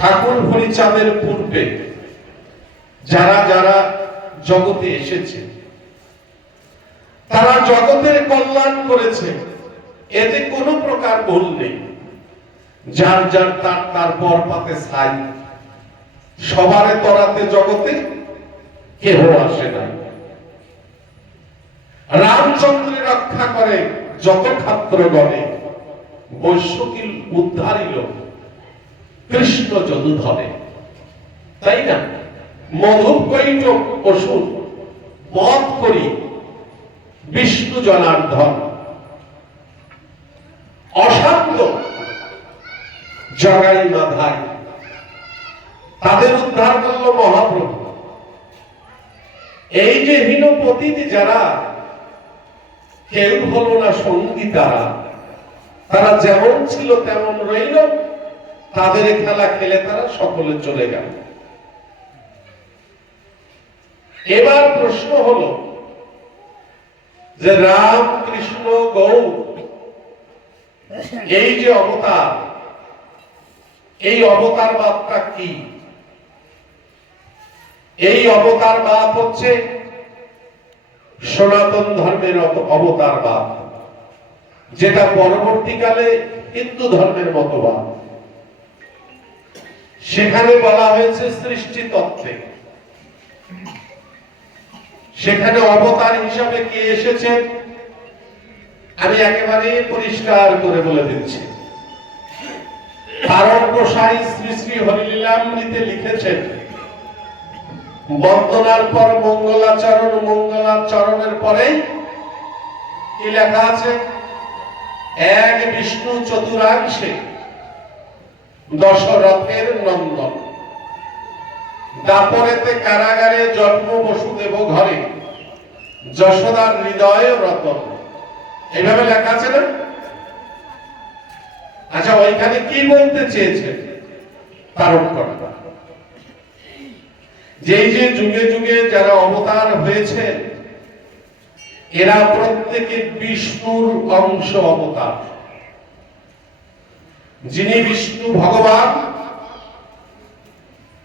ঠাকুর হরিচাঁদের পূর্বে যারা যারা জগতে এসেছে তারা জগতের কল্যাণ করেছে, এতে কোনো প্রকার ভুল নেই। যার যার তার তার পর পাতে ছাই, সবারে তরাতে জগতে কেহ আসে না। রামচন্দ্রের রক্ষা করে যত খাত্রগণে, বৈশ্যকিল উদ্ধারিল কৃষ্ণ যদু ধরে। তাই না? মধুকৈট অসুর বধ করি বিষ্ণু জনার্দন, অশান্ত জগাই মাধাই, তাদের উদ্ধার করল মহাপ্রভু। এই যে হীনপতিতে যারা কেউ হলো না সঙ্গী, তারা যেমন ছিল তেমন রইল, তাদের খেলা খেলে তারা সকলে চলে গেল। এবার প্রশ্ন হলো যে রাম কৃষ্ণ গৌর এই যে অবতার, এই অবতারবাদটা কি? এই অবতারবাদ হচ্ছে সনাতন ধর্মের অবতারবাদ, যেটা পরবর্তীকালে হিন্দু ধর্মের মতবাদ। সেখানে বলা হয়েছে সৃষ্টি তত্ত্বে, সেখানে অবতার হিসাবে কে এসেছে আমি একেবারে পরিষ্কার করে বলে দিচ্ছি। কারণ গোসাই শ্রী শ্রী হরিলীলামৃতে লিখেছেন, বন্দনার পর মঙ্গলাচরণ, মঙ্গলাচরণের পরে কি লেখা আছে? এক বিষ্ণু চতুরাংশে দশরথের নন্দন, দাপরেতে কারাগারে জন্ম বসুদেব ঘরে, যশোদার হৃদয় রতন। এইভাবে লেখা আছে না? আচ্ছা, ওইখানে কি বলতে চেয়েছে তারককর্তা? যে যুগে যুগে যারা অবতার হয়েছে এরা প্রত্যেকে বিষ্ণুর অংশ অবতার। যিনি বিষ্ণু ভগবান,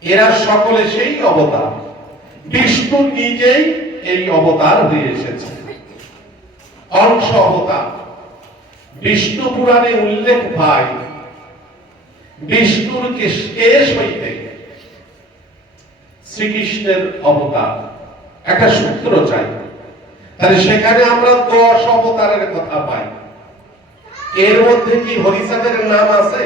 এরা সকলে সেই অবতার। বিষ্ণু নিজেই এই অবতার হয়ে এসেছে, অংশ অবতার। বিষ্ণু পুরাণে উল্লেখ পাই, বিষ্ণুর কেশ হইতে শ্রীকৃষ্ণের অবতার। একটা সূত্র চাই, তাহলে সেখানে আমরা 10 অবতারের কথা পাই। এর মধ্যে কি হরিচাঁদের নাম আছে?